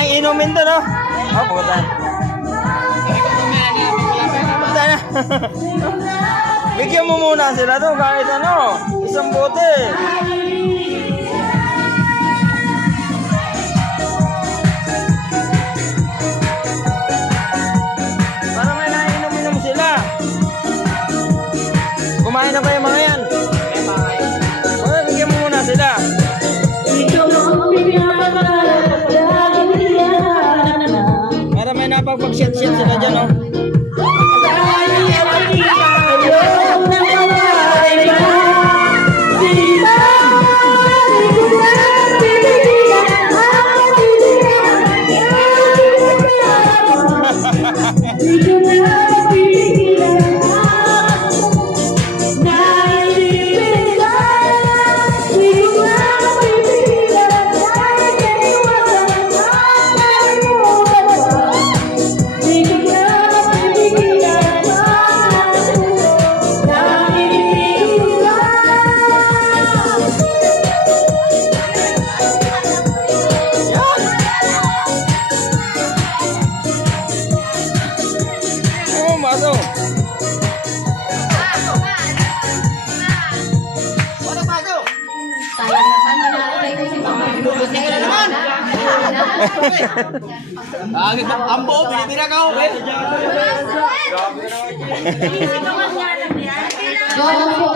tayong inumin doon, no? Oh, pumunta. Pumunta na. Bigyan mo muna sila doon kahit ano. Isang bote. Para may nainom-inom sila. Kumain na kayo mga yan. Bigyan mo muna sila. Para may napagpag-shit-shit sila dyan, no? Ambo, binibira ka ako, eh.